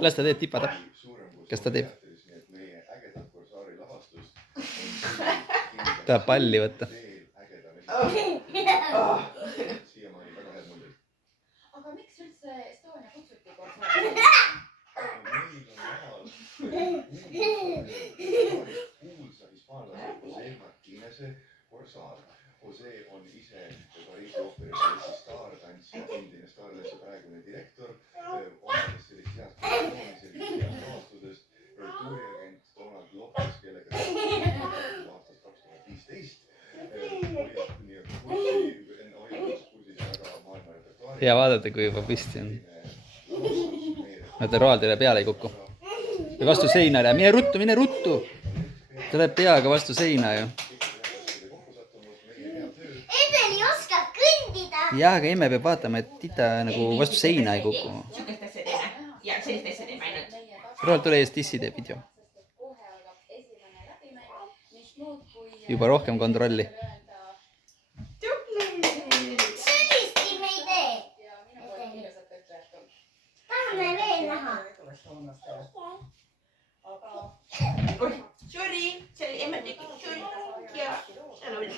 Las ta teeb tipatapp. Kas ta teeb? Ta palli võtta. Aga miks üldse Estonia kutsuti korsaar? Kuulsa hispaanlase Jose Martinese korsaar. Jose on ise Pariisi ooperi balletsi staartantsija, endine staartantsija, praegune direktor. Omades sellist heast positsiooni, sellist heast rahastusest. Tuuriagent Donald Lopez, kellega aastast 2015. Hea vaadata, kui juba püsti on. Vaata, Roald teile peale ei kuku. Või vastu seina ja mine ruttu! Ta läheb peaga vastu seina ju. Edel ei oska kõndida. Jaa, aga emme peab vaatama, et tita nagu vastu seina ei kuku. Sükest asja teeme. Ja sellist asja teeme ainult. Roald tule eest dissi teeb video. Juba rohkem kontrolli. Sellistki me ei tee. Tahame veel näha. Oi, sorry. See emme tegi. Sorry. Ja seal oli.